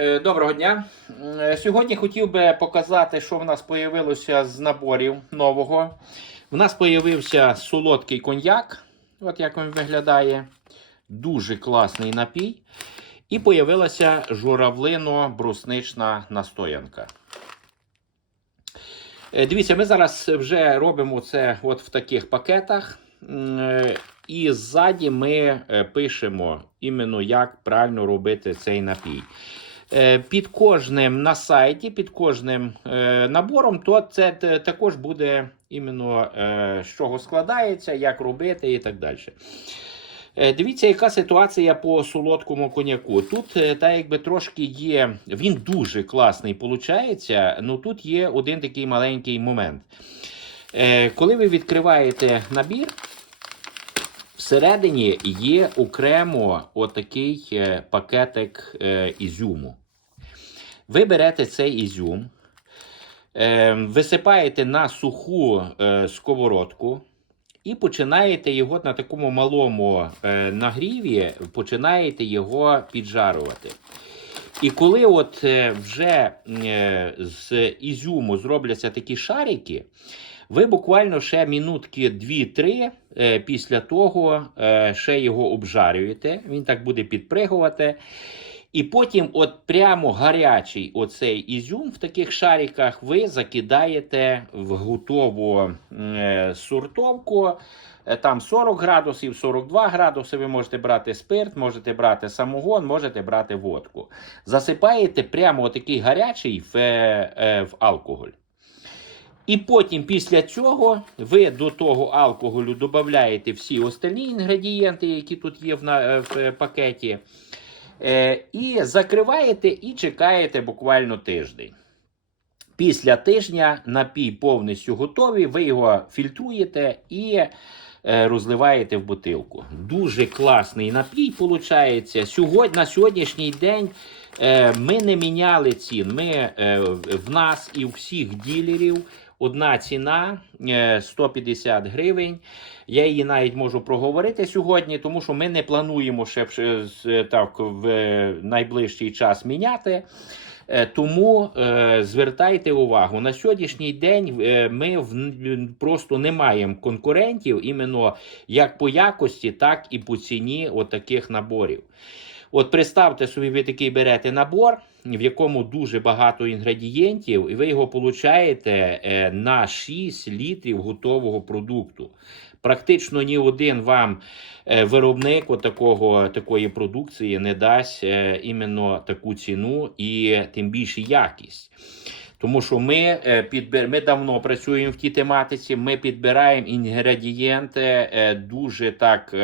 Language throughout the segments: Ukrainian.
Е, Доброго дня. Е, Сьогодні хотів би показати, що в нас появилося з наборів нового. В нас появився солодкий коньяк. От як він виглядає. Дуже класний напій. І появилася журавлино-бруснична настоянка. Е, Дивіться, ми зараз вже робимо це от в таких пакетах. І ззаді ми пишемо іменно, як правильно робити цей напій. Е, Під кожним на сайті, під кожним е, набором, то це також буде іменно е, з чого складається, як робити і так далі. Дивіться, яка ситуація по солодкому коньяку. Тут е, та якби трошки є. Він дуже класний виходить, але тут є один такий маленький момент. Коли ви відкриваєте набір, всередині є окремо отакий пакетик ізюму. Ви берете цей ізюм, е, висипаєте на суху е, сковородку і починаєте його на такому малому е, нагріві, починаєте його піджарувати. І коли от е, вже з ізюму зробляться такі шарики, ви буквально ще минутки 2-3 е, після того ще його обжарюєте. Він так буде підпригувати. І потім, от прямо гарячий оцей ізюм в таких шариках ви закидаєте в готову е, сортовку. Е, Там 40 градусів, 42 градуси. Ви можете брати спирт, можете брати самогон, можете брати водку. Засипаєте прямо отакий гарячий в, е, в алкоголь. І потім після цього ви до того алкоголю додаєте всі остальні інгредієнти, які тут є в, в пакеті. Е, і закриваєте і чекаєте буквально тиждень. Після тижня напій повністю готовий, ви його фільтруєте і е, розливаєте в бутилку. Дуже класний напій виходить. Сьогодні, на сьогоднішній день е, ми не міняли цін. Ми в нас і у всіх ділерів одна ціна е, 150 гривень. Я її навіть можу проговорити сьогодні, тому що ми не плануємо ще так, в е, найближчий час міняти. Е, Тому е, звертайте увагу, на сьогоднішній день е, ми просто не маємо конкурентів іменно як по якості, так і по ціні отаких наборів. От представте собі, ви такий берете набор, в якому дуже багато інгредієнтів, і ви його получаєте е, на 6 літрів готового продукту. Практично ні один вам е, виробник отакого, такої продукції не дасть е, іменно таку ціну і тим більше якість. Тому що ми, підбер... ми давно працюємо в тій тематиці, ми підбираємо інгредієнти дуже так.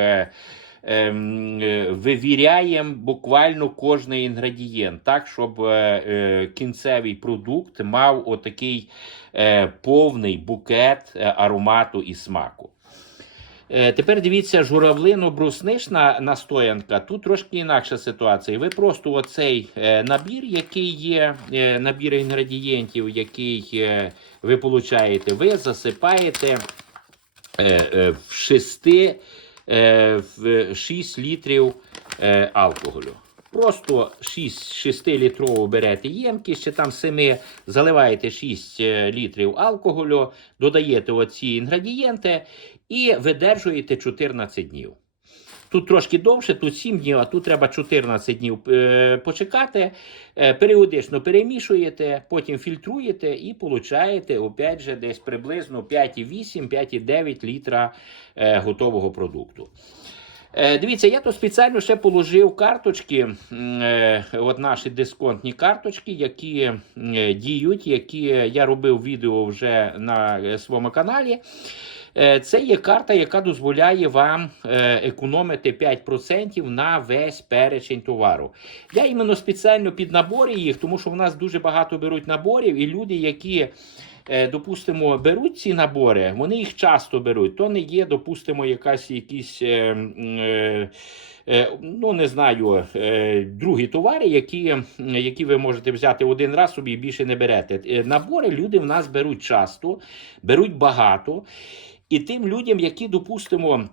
Ем, е, Вивіряємо буквально кожний інгредієнт, так, щоб е, е, кінцевий продукт мав отакий повний букет аромату і смаку. Тепер дивіться, журавлино-бруснична настоянка. Тут трошки інакша ситуація. Ви просто оцей набір, який є, набір інгредієнтів, який ви получаєте, ви засипаєте в 6, е, в 6 літрів е, алкоголю. Просто 6, 6-літрову берете ємкість, чи там 7, заливаєте 6 е, літрів алкоголю, додаєте оці інгредієнти і видержуєте 14 днів. Тут трошки довше, тут 7 днів, а тут треба 14 днів е, почекати. Е, періодично перемішуєте, потім фільтруєте і получаєте опять же десь приблизно 5,8-5,9 літра е, готового продукту. Дивіться, я тут спеціально ще положив карточки, от наші дисконтні карточки, які діють, які я робив відео вже на своєму каналі. Е, Це є карта, яка дозволяє вам е, економити 5% на весь перечень товару. Я іменно спеціально під наборі їх, тому що в нас дуже багато беруть наборів, і люди, які, е, допустимо, беруть ці набори, вони їх часто беруть. То не є, допустимо, якась якісь. е, е, Ну, не знаю, е, другі товари, які, які ви можете взяти один раз собі і більше не берете. Набори люди в нас беруть часто, беруть багато. І тим людям, які, допустимо,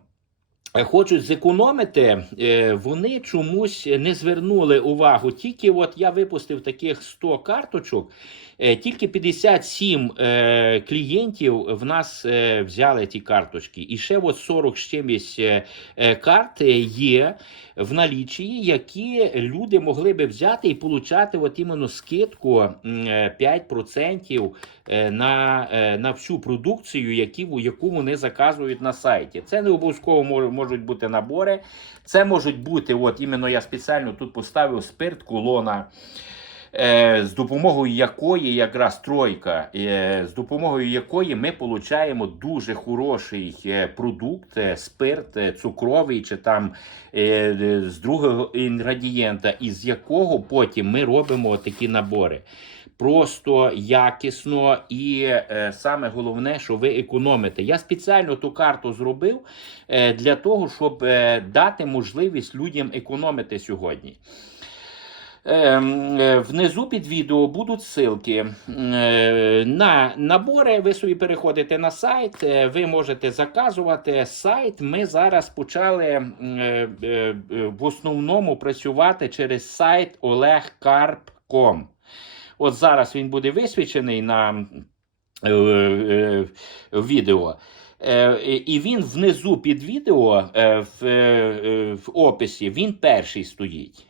хочуть зекономити, е, вони чомусь не звернули увагу. Тільки от я випустив таких 100 карточок, е, тільки 57 е, клієнтів в нас е, взяли ті карточки. І ще от 40 з чимось е, е, карт є в налічії, які люди могли би взяти і получати от іменно скидку е, 5% е, на, е, на всю продукцію, яку вони заказують на сайті. Це не обов'язково мож- можуть бути набори. Це можуть бути, от іменно я спеціально тут поставив спирт колона. е, З допомогою якої якраз тройка, е, з допомогою якої ми отримуємо дуже хороший е, продукт, спирт цукровий чи там з другого інгредієнта, із якого потім ми робимо такі набори. Просто якісно і е, саме головне, що ви економите. Я спеціально ту карту зробив е, для того, щоб е, дати можливість людям економити сьогодні. Ем, е, Внизу під відео будуть ссылки е, на набори. Ви собі переходите на сайт, е, ви можете заказувати сайт. Ми зараз почали в основному працювати через сайт olegkarp.com. От зараз він буде висвічений на е, е, відео. Е, І він внизу під відео в, в описі він перший стоїть.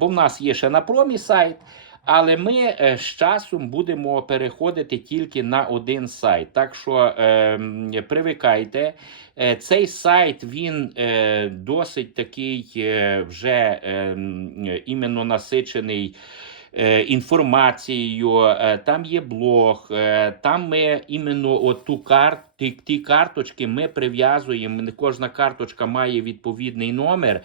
Бо в нас є ще на промі сайт, але ми з часом будемо переходити тільки на один сайт. Так що привикайте. Цей сайт він досить такий вже іменно насичений інформацією, е, там є блог, е, там ми іменно от ту кар, ті, ті карточки ми прив'язуємо. Кожна карточка має відповідний номер.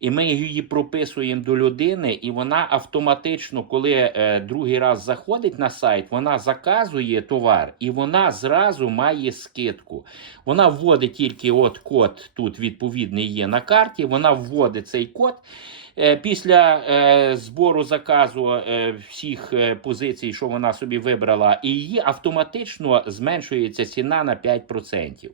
І ми її прописуємо до людини, і вона автоматично, коли е, другий раз заходить на сайт, вона заказує товар, і вона зразу має скидку. Вона вводить тільки от код тут відповідний є на карті. Вона вводить цей код. Е, Після е, збору заказу е, всіх е, позицій, що вона собі вибрала, і її автоматично зменшується ціна на 5%.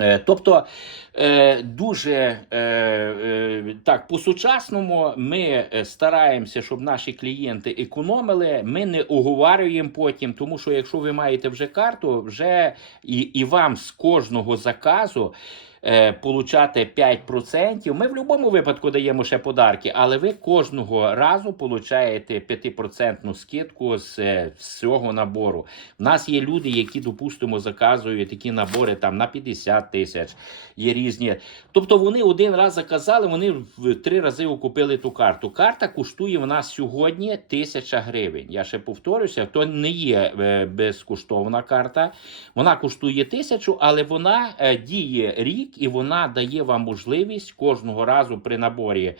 Е, Тобто е, дуже е, так по-сучасному ми стараємося, щоб наші клієнти економили. Ми не оговарюємо потім, тому що якщо ви маєте вже карту, вже і, і вам з кожного заказу. Е, Получати 5%. Ми в будь-якому випадку даємо ще подарки, але ви кожного разу получаєте 5% скидку з е, всього набору. У нас є люди, які, допустимо, заказують такі набори там на 50 тисяч, є різні. Тобто вони один раз заказали, вони в три рази окупили ту карту. Карта коштує в нас сьогодні тисяча гривень. Я ще повторюся, то не є е, безкоштовна карта. Вона коштує тисячу, але вона е, діє рік і вона дає вам можливість кожного разу при наборі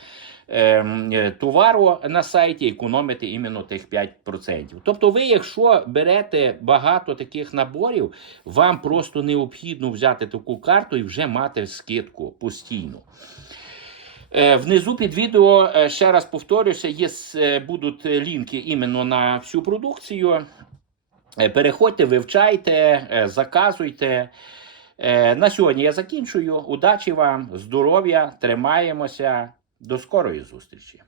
ем, е, товару на сайті економити іменно тих 5%. Тобто, ви, якщо берете багато таких наборів, вам просто необхідно взяти таку карту і вже мати скидку постійно. Е, Внизу під відео, е, ще раз повторюся, є, е, будуть лінки іменно на всю продукцію. Переходьте, вивчайте, заказуйте. Е, На сьогодні я закінчую. Удачі вам, здоров'я, тримаємося. До скорої зустрічі!